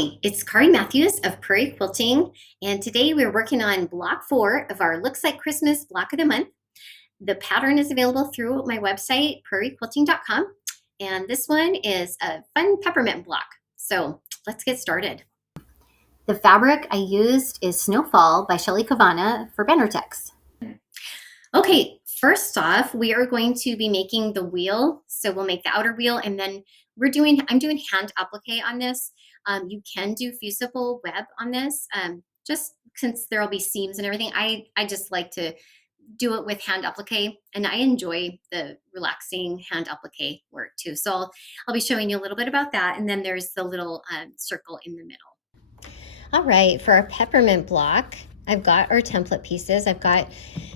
Hi, it's Kari Matthews of Prairie Quilting, and today we're working on block 4 of our Looks Like Christmas block of the month. The pattern is available through my website, prairiequilting.com, and this one is a fun peppermint block. So let's get started. The fabric I used is Snowfall by Shelly Kavana for Bannertex. Okay, first off, we are going to be making the wheel. So we'll make the outer wheel, and then I'm doing hand applique on this. You can do fusible web on this, just since there will be seams and everything. I just like to do it with hand applique, and I enjoy the relaxing hand applique work too. So I'll be showing you a little bit about that, and then there's the little circle in the middle. All right, for our peppermint block, I've got our template pieces. I've got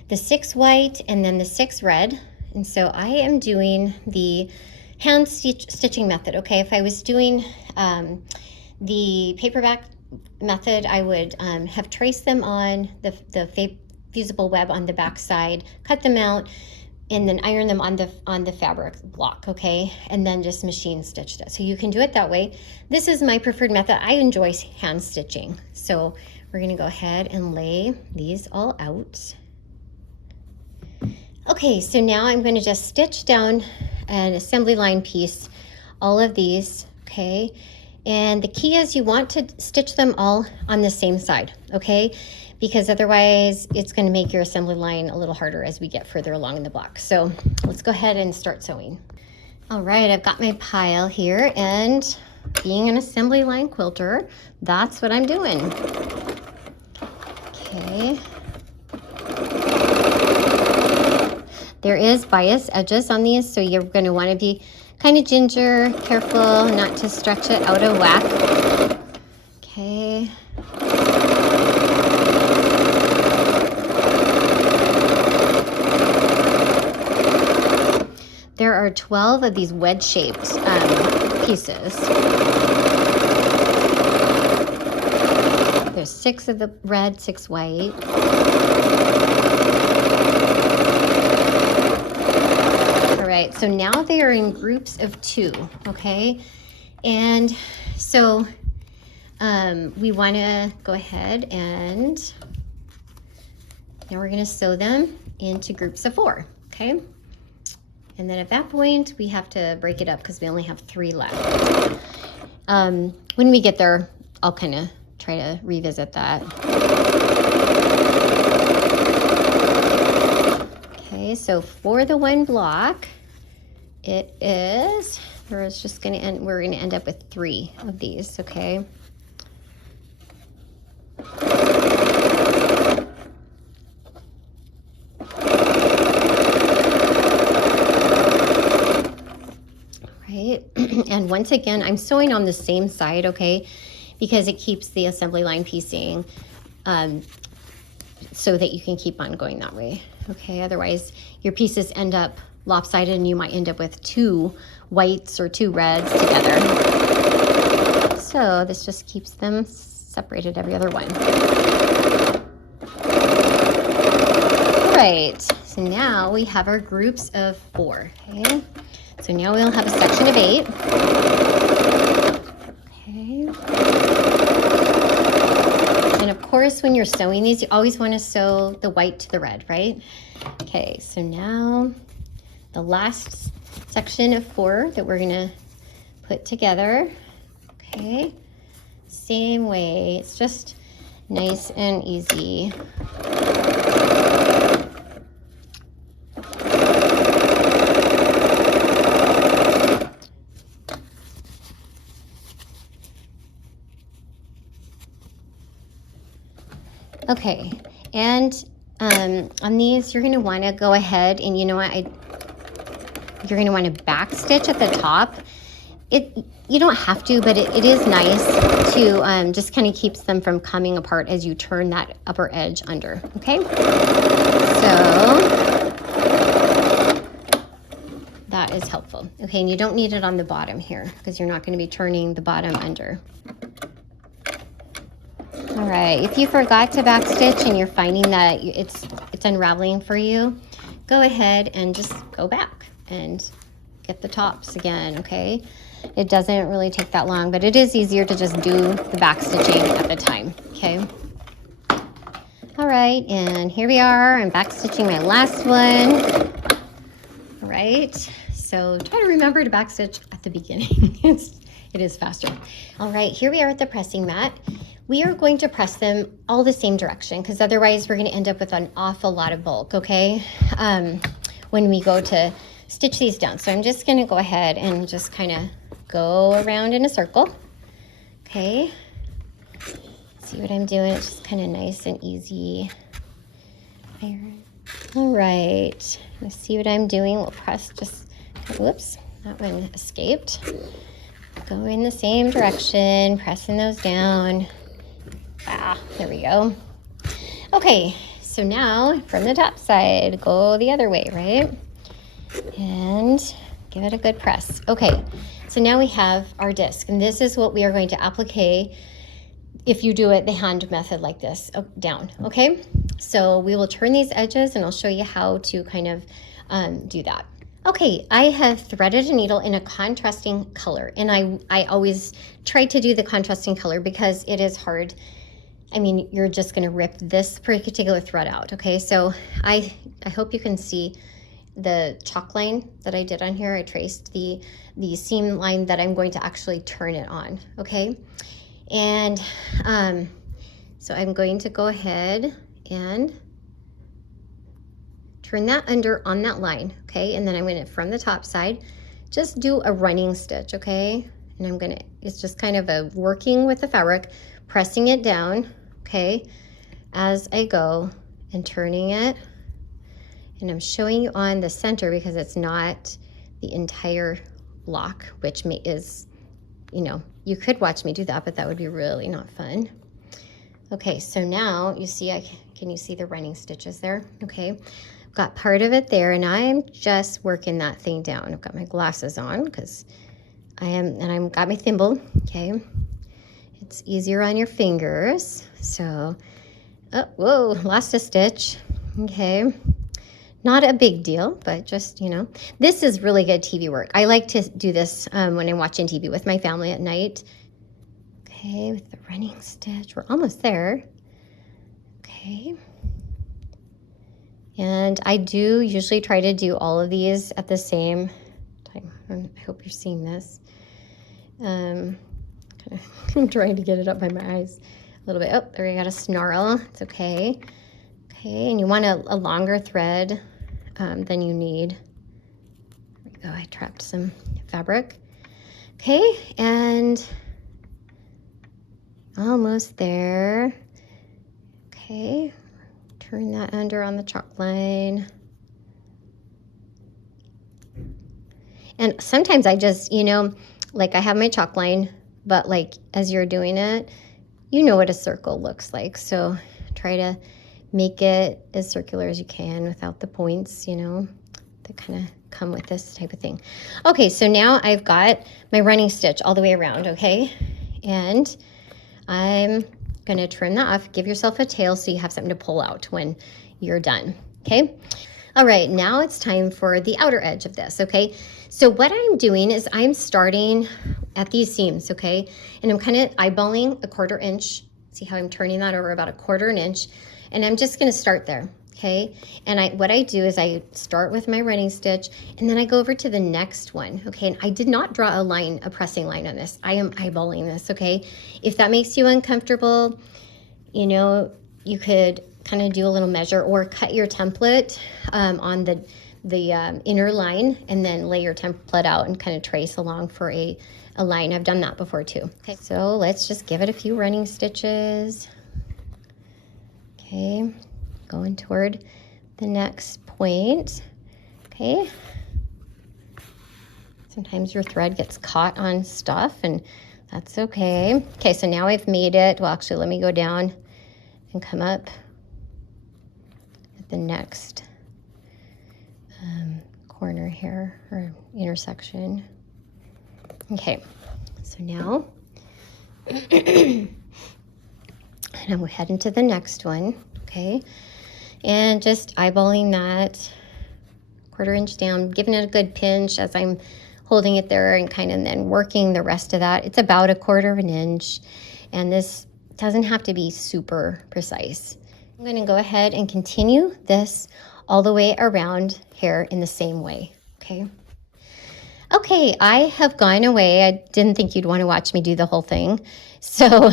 the 6 white and then the 6 red. And so I am doing the hand stitching method. Okay, if I was doing the paperback method, I would have traced them on the fusible web on the back side, cut them out, and then iron them on the fabric block, okay? And then just machine stitched it. So you can do it that way. This is my preferred method. I enjoy hand stitching. So we're gonna go ahead and lay these all out. Okay, so now I'm gonna just stitch down an assembly line piece, all of these, okay? And the key is you want to stitch them all on the same side, okay? Because otherwise it's going to make your assembly line a little harder as we get further along in the block. So let's go ahead and start sewing. All right, I've got my pile here, and being an assembly line quilter, that's what I'm doing. Okay. There is bias edges on these, so you're going to want to be kind of ginger, careful not to stretch it out of whack. Okay. There are 12 of these wedge-shaped pieces. There's 6 of the red, 6 white. All right, so now they are in groups of 2, okay? And so we want to go ahead and now we're going to sew them into groups of 4, okay? And then at that point, we have to break it up because we only have 3 left. When we get there, I'll kind of try to revisit that. Okay, so for the one block, we're gonna end up with 3 of these, okay? And once again, I'm sewing on the same side, okay, because it keeps the assembly line piecing so that you can keep on going that way, okay? Otherwise, your pieces end up lopsided and you might end up with 2 whites or 2 reds together. So this just keeps them separated every other one. All right, so now we have our groups of 4, okay? So now we'll have a section of 8. Okay. And of course, when you're sewing these, you always want to sew the white to the red, right? Okay, so now the last section of 4 that we're gonna put together. Okay, same way, it's just nice and easy. Okay, and on these, you're going to want to go ahead and, you know what, you're going to want to back stitch at the top. You don't have to, but it is nice to just kind of keeps them from coming apart as you turn that upper edge under, okay? So that is helpful. Okay, and you don't need it on the bottom here because you're not going to be turning the bottom under. All right, if you forgot to backstitch and you're finding that it's unraveling for you, go ahead and just go back and get the tops again, okay? It doesn't really take that long, but it is easier to just do the back stitching at the time, okay? All right, and here we are. I'm back stitching my last one. All right, so try to remember to back stitch at the beginning. It is faster. All right, here we are at the pressing mat. We are going to press them all the same direction because otherwise we're going to end up with an awful lot of bulk, okay? When we go to stitch these down. So I'm just going to go ahead and just kind of go around in a circle, okay? See what I'm doing? It's just kind of nice and easy. All right, let's see what I'm doing. We'll press just, whoops, that one escaped. Go in the same direction, pressing those down. Ah, there we go. Okay, so now from the top side, go the other way, right? And give it a good press. Okay, so now we have our disc, and this is what we are going to applique if you do it the hand method like this, down, okay? So we will turn these edges, and I'll show you how to kind of do that. Okay, I have threaded a needle in a contrasting color, and I always try to do the contrasting color because it is hard. I mean, you're just gonna rip this particular thread out, okay? So I hope you can see the chalk line that I did on here. I traced the seam line that I'm going to actually turn it on, okay? And so I'm going to go ahead and turn that under on that line, okay? And then I'm gonna, from the top side, just do a running stitch, okay? And I'm gonna, it's just kind of a working with the fabric, pressing it down, okay, as I go and turning it. And I'm showing you on the center because it's not the entire block, which is, you know, you could watch me do that, but that would be really not fun. Okay, so now you see, can you see the running stitches there? Okay. Got part of it there, and I'm just working that thing down. I've got my glasses on because I've got my thimble, okay? It's easier on your fingers. So, oh, whoa, lost a stitch, okay? Not a big deal, but just, you know, this is really good TV work. I like to do this when I'm watching TV with my family at night. Okay, with the running stitch, we're almost there, okay? And I do usually try to do all of these at the same time. I hope you're seeing this. I'm trying to get it up by my eyes a little bit. Oh, there we got a snarl. It's okay. Okay, and you want a longer thread than you need. There we go, I trapped some fabric. Okay, and almost there. Okay. Turn that under on the chalk line. And sometimes I just, you know, like I have my chalk line, but like as you're doing it, you know what a circle looks like. So try to make it as circular as you can without the points, you know, that kind of come with this type of thing. Okay, so now I've got my running stitch all the way around, okay? And I'm gonna trim that off. Give yourself a tail so you have something to pull out when you're done, okay? All right, now it's time for the outer edge of this, okay? So what I'm doing is I'm starting at these seams, okay? And I'm kind of eyeballing a 1/4 inch. See how I'm turning that over about a 1/4 inch? And I'm just gonna start there, okay? And what I do is I start with my running stitch, and then I go over to the next one, okay? And I did not draw a pressing line on this. I am eyeballing this, okay? If that makes you uncomfortable, you know, you could kind of do a little measure or cut your template on the inner line and then lay your template out and kind of trace along for a line. I've done that before too. Okay, so let's just give it a few running stitches. Okay, going toward the next point. Okay. Sometimes your thread gets caught on stuff, and that's okay. Okay, so now I've made it. Well, actually, let me go down and come up at the next corner here, or intersection. Okay, so now and I'm heading to the next one, okay? And just eyeballing that 1/4 inch down, giving it a good pinch as I'm holding it there and kind of then working the rest of that. It's about 1/4 inch, and this doesn't have to be super precise. I'm going to go ahead and continue this all the way around here in the same way, okay? Okay, I have gone away. I didn't think you'd want to watch me do the whole thing. So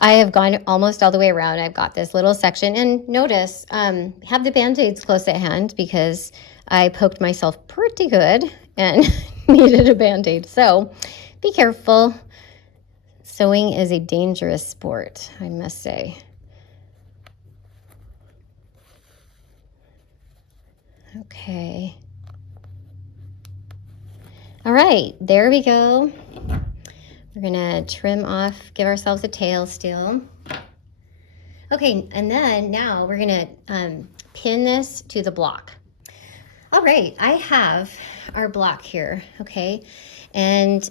I have gone almost all the way around. I've got this little section, and notice, have the Band-Aids close at hand because I poked myself pretty good and needed a Band-Aid. So be careful. Sewing is a dangerous sport, I must say. Okay. All right, there we go. We're gonna trim off, give ourselves a tail still. Okay, and then now we're gonna pin this to the block. All right, I have our block here, okay? And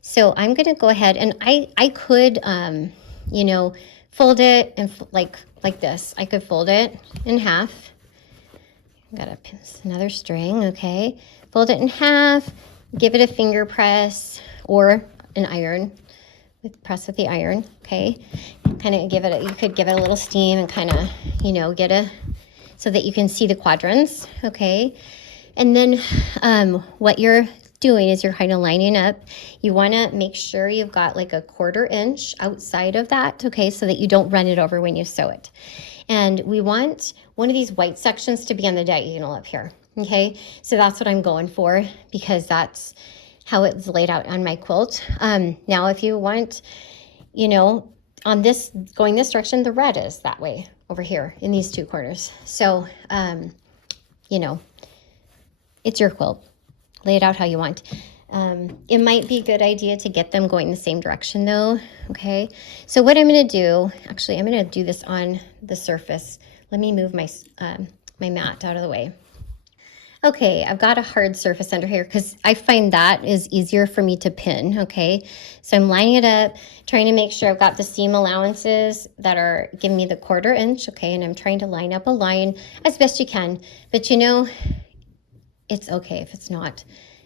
so I'm gonna go ahead and I could, you know, fold it and like this. I could fold it in half. Got another string, okay? Fold it in half, give it a finger press or an iron, press with the iron, okay? Kind of give it, you could give it a little steam and kind of, you know, so that you can see the quadrants, okay? And then what you're doing is you're kind of lining up. You want to make sure you've got like 1/4 inch outside of that, okay? So that you don't run it over when you sew it. And we want one of these white sections to be on the diagonal up here, okay? So that's what I'm going for because that's how it's laid out on my quilt. Now, if you want, you know, on this, going this direction, the red is that way over here in these 2 corners. So, you know, it's your quilt. Lay it out how you want. It might be a good idea to get them going the same direction though, okay? So what I'm gonna do, actually I'm gonna do this on the surface. Let me move my, my mat out of the way. Okay, I've got a hard surface under here because I find that is easier for me to pin, okay? So I'm lining it up, trying to make sure I've got the seam allowances that are giving me the 1/4 inch, okay? And I'm trying to line up a line as best you can. But you know, it's okay if it's not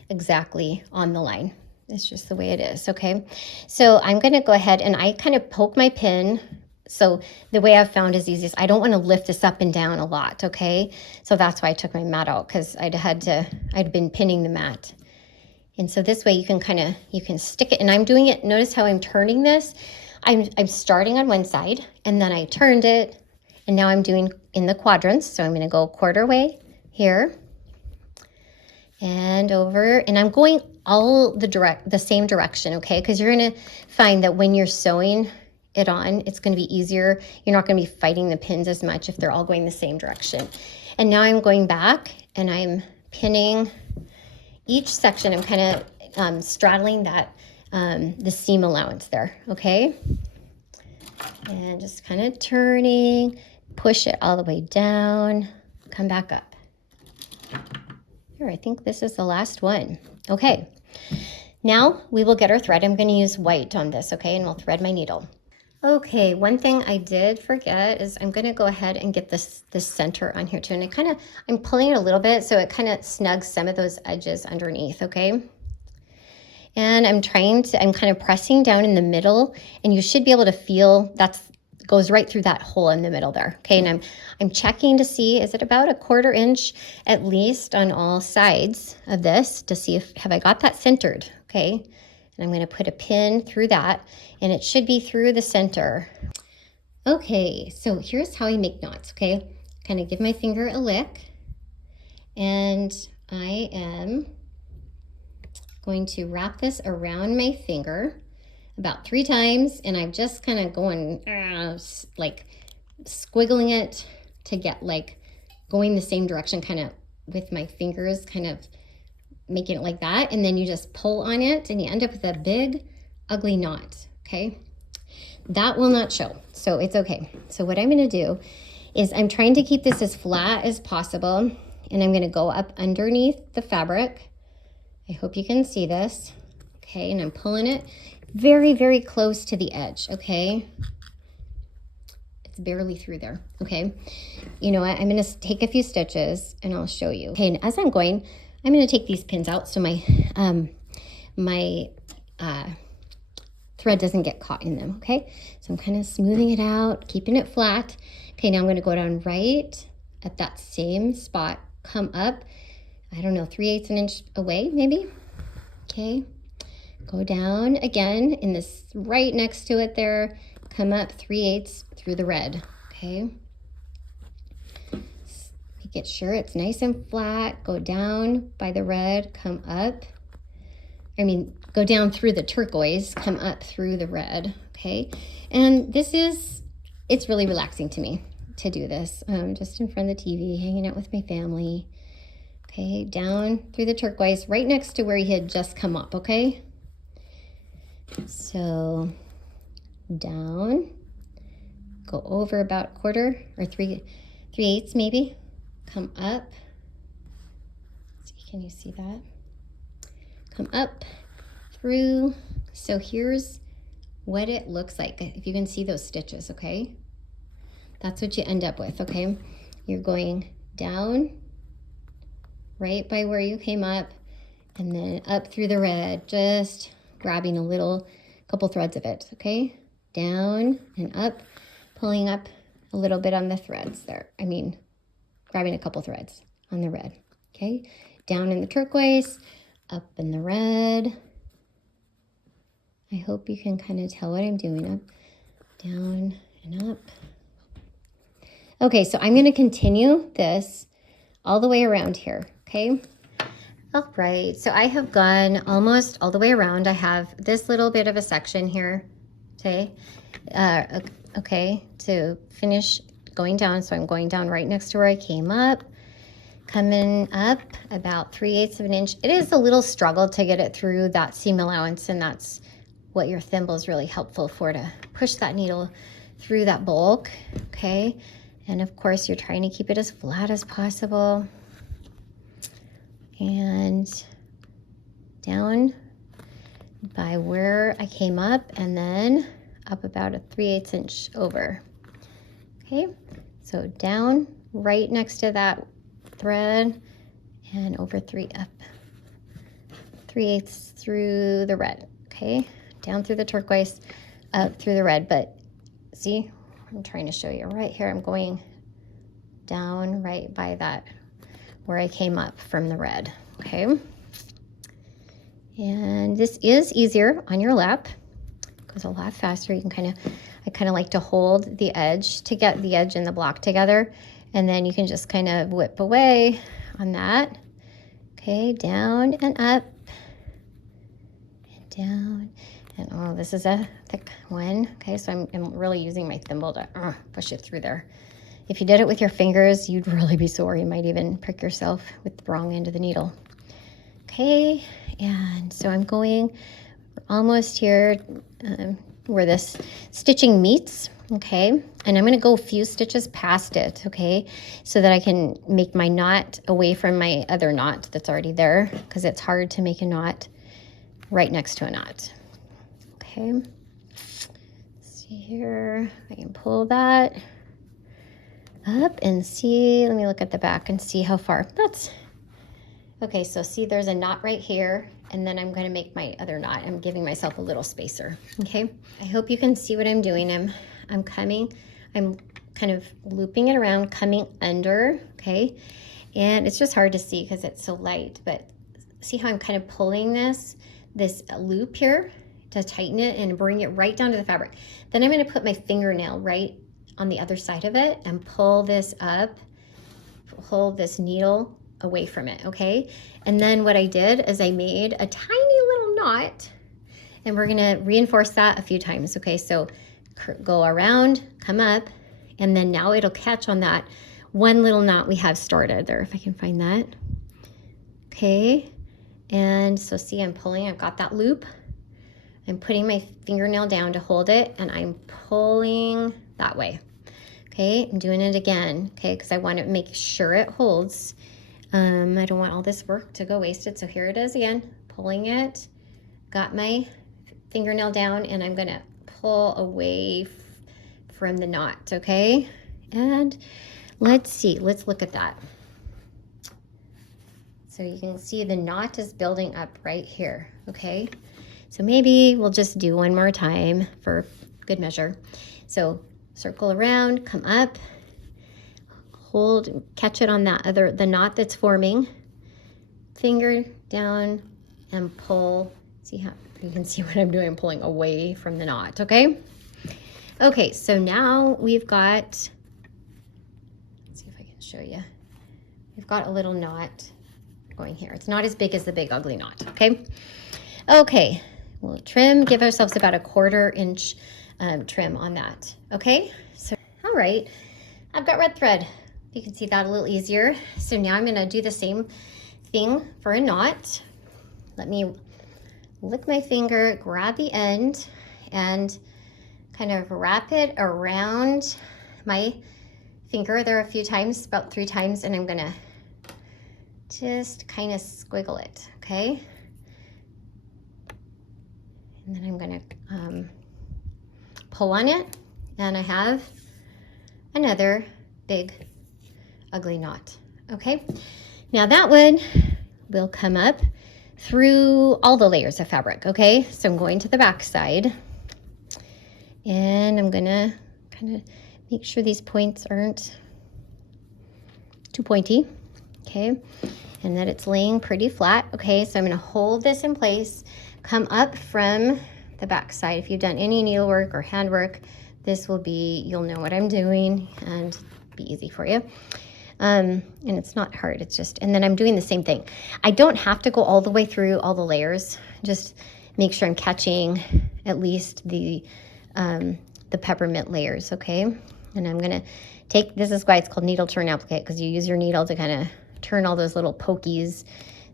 exactly on the line. It's just the way it is, okay? So I'm gonna go ahead and I kind of poke my pin. So the way I've found is easiest. I don't want to lift this up and down a lot, okay? So that's why I took my mat out because I'd been pinning the mat. And so this way you can stick it, and I'm doing it, notice how I'm turning this. I'm starting on one side and then I turned it and now I'm doing in the quadrants. So I'm gonna go 1/4 way here and over, and I'm going all the same direction, okay? Because you're gonna find that when you're sewing it on, it's going to be easier. You're not going to be fighting the pins as much if they're all going the same direction. And now I'm going back and I'm pinning each section. I'm kind of straddling that the seam allowance there, okay? And just kind of turning, push it all the way down, come back up. Here, I think this is the last one. Okay, now we will get our thread. I'm going to use white on this, okay? And we'll thread my needle. Okay, one thing I did forget is I'm going to go ahead and get this center on here too. And I'm pulling it a little bit so it kind of snugs some of those edges underneath, okay? And I'm kind of pressing down in the middle, and you should be able to feel goes right through that hole in the middle there, okay? And I'm checking to see, is it about 1/4 inch at least on all sides of this to see have I got that centered, okay? And I'm going to put a pin through that, and it should be through the center. Okay, so here's how I make knots, okay? Kind of give my finger a lick, and I am going to wrap this around my finger about 3 times, and I'm just kind of going like squiggling it to get like going the same direction, kind of with my fingers, kind of making it like that, and then you just pull on it and you end up with a big ugly knot, okay? That will not show, so it's okay. So what I'm going to do is I'm trying to keep this as flat as possible, and I'm going to go up underneath the fabric. I hope you can see this, okay? And I'm pulling it very, very close to the edge, okay? It's barely through there, okay? You know what? I'm going to take a few stitches and I'll show you. Okay, and as I'm going, I'm going to take these pins out so my thread doesn't get caught in them, okay? So I'm kind of smoothing it out, keeping it flat. Okay, now I'm going to go down right at that same spot, come up, I don't know, 3/8 an inch away maybe. Okay, go down again in this right next to it there, come up 3/8 through the red, okay? Make it sure it's nice and flat, go down by the red, come up. Go down through the turquoise, come up through the red, okay? And it's really relaxing to me to do this. Just in front of the TV, hanging out with my family. Okay, down through the turquoise, right next to where he had just come up, okay? So, down, go over about 1/4 or 3/8 maybe, come up. See, can you see that? Come up through. So here's what it looks like. If you can see those stitches, okay? That's what you end up with, okay? You're going down right by where you came up and then up through the red, just grabbing couple threads of it, okay? Down and up, pulling up a little bit on the threads there. Grabbing a couple threads on the red, okay? Down in the turquoise, up in the red. I hope you can kind of tell what I'm doing. Up, down, and up. Okay, so I'm going to continue this all the way around here, okay? All right, so I have gone almost all the way around. I have this little bit of a section here, okay? To finish going down. So I'm going down right next to where I came up, coming up about 3/8 of an inch. It is a little struggle to get it through that seam allowance, and that's what your thimble is really helpful for, to push that needle through that bulk, okay? And of course, you're trying to keep it as flat as possible. And down by where I came up, and then up about a 3/8 inch over. Okay, so down right next to that thread and over 3/8 through the red. Okay, down through the turquoise, up through the red. But see, I'm trying to show you right here. I'm going down right by that where I came up from the red. Okay, and this is easier on your lap. Goes a lot faster. You can I kind of like to hold the edge to get the edge and the block together, and then you can just kind of whip away on that. Okay, down and up, and down, and oh, this is a thick one. Okay, so I'm really using my thimble to push it through there. If you did it with your fingers, you'd really be sore. You might even prick yourself with the wrong end of the needle. Okay, and so I'm going almost here where this stitching meets, okay? And I'm gonna go a few stitches past it, okay? So that I can make my knot away from my other knot that's already there, because it's hard to make a knot right next to a knot, okay? Let's see here, I can pull that up and see, let me look at the back and see how far. That's, okay, so see there's a knot right here, and then I'm gonna make my other knot. I'm giving myself a little spacer, okay? I hope you can see what I'm doing. I'm kind of looping it around, coming under, okay? And it's just hard to see because it's so light, but see how I'm kind of pulling this loop here to tighten it and bring it right down to the fabric. Then I'm gonna put my fingernail right on the other side of it and pull this up, pull this needle away from it, okay? And then what I did is I made a tiny little knot, and we're gonna reinforce that a few times, okay? So go around, come up, and then now it'll catch on that one little knot we have started there, if I can find that. Okay, and so see I'm pulling, I've got that loop. I'm putting my fingernail down to hold it, and I'm pulling that way. Okay, I'm doing it again, okay, because I want to make sure it holds. I don't want all this work to go wasted, so here it is again, pulling it, got my fingernail down, and I'm gonna pull away from the knot, okay? And let's see, let's look at that. So you can see the knot is building up right here, okay? So maybe we'll just do one more time for good measure. So circle around, come up, hold, catch it on the knot that's forming, finger down and pull. See how you can see what I'm doing, I'm pulling away from the knot, okay? Okay, so now we've got, let's see if I can show you. We've got a little knot going here. It's not as big as the big ugly knot, okay? Okay, we'll trim, give ourselves about a 1/4 inch trim on that, okay? So, all right, I've got red thread. You can see that a little easier. So now I'm gonna do the same thing for a knot. Let me lick my finger, grab the end, and kind of wrap it around my finger there a few times, about 3 times, and I'm gonna just kind of squiggle it, okay? And then I'm gonna pull on it, and I have another big ugly knot, okay? Now that one will come up through all the layers of fabric, okay? So I'm going to the back side, and I'm gonna kind of make sure these points aren't too pointy, okay? And that it's laying pretty flat, okay? So I'm gonna hold this in place, come up from the back side. If you've done any needlework or handwork, this will be, you'll know what I'm doing and be easy for you. And it's not hard, it's just, and then I'm doing the same thing. I don't have to go all the way through all the layers, just make sure I'm catching at least the peppermint layers, okay? And I'm gonna take, this is why it's called needle turn applique, because you use your needle to kind of turn all those little pokies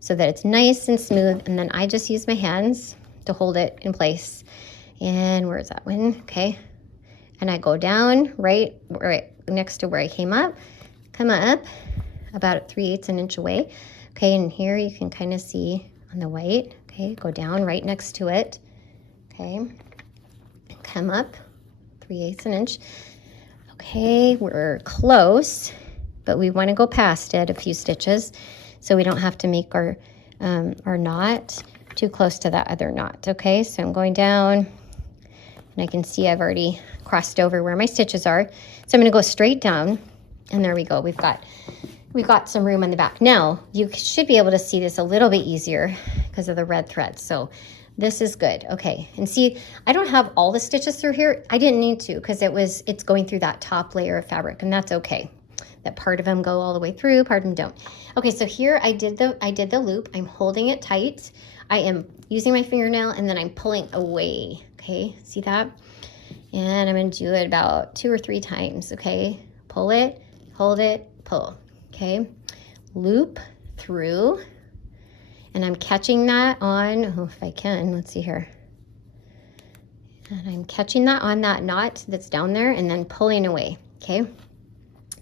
so that it's nice and smooth, and then I just use my hands to hold it in place. And where's that one? Okay. And I go down right next to where I came up, come up about 3/8 an inch away. Okay, and here you can kind of see on the white, okay, go down right next to it, okay, come up 3/8 an inch. Okay, we're close, but we want to go past it a few stitches so we don't have to make our knot too close to that other knot, okay? So I'm going down, and I can see I've already crossed over where my stitches are. So I'm gonna go straight down, and there we go. We've got some room on the back. Now, you should be able to see this a little bit easier because of the red thread. So this is good, okay. And see, I don't have all the stitches through here. I didn't need to because it's going through that top layer of fabric, and that's okay. That part of them go all the way through, part of them don't. Okay, so here I did the loop. I'm holding it tight. I am using my fingernail, and then I'm pulling away, okay? See that? And I'm gonna do it about 2 or 3 times, okay? Pull it, hold it, pull, okay? Loop through, and I'm catching that on, oh, if I can, let's see here. And I'm catching that on that knot that's down there and then pulling away, okay?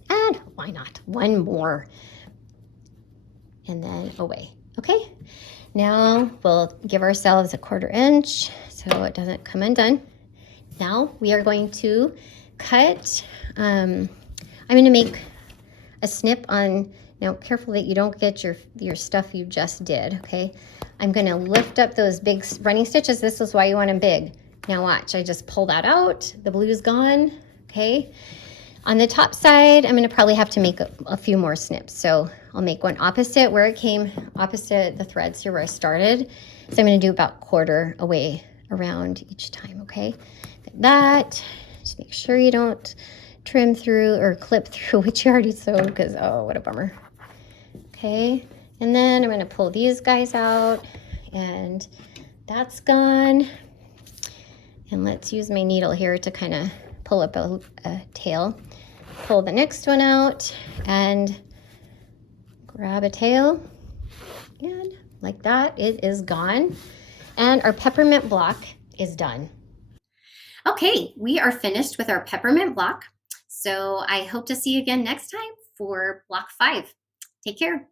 And why not? One more. And then away, okay? Now we'll give ourselves a 1/4 inch so it doesn't come undone. Now we are going to cut, I'm gonna make a snip on, now careful that you don't get your stuff you just did, okay? I'm gonna lift up those big running stitches. This is why you want them big. Now watch, I just pull that out, the blue's gone, okay? On the top side, I'm gonna probably have to make a few more snips. So I'll make one opposite where it came, opposite the threads here where I started. So I'm gonna do about 1/4 away around each time, okay? Like that, just make sure you don't trim through or clip through what you already sewed because, oh, what a bummer. Okay, and then I'm gonna pull these guys out and that's gone. And let's use my needle here to kind of pull up a tail. Pull the next one out and grab a tail, and like that, it is gone. And our peppermint block is done. Okay, we are finished with our peppermint block. So I hope to see you again next time for block 5. Take care.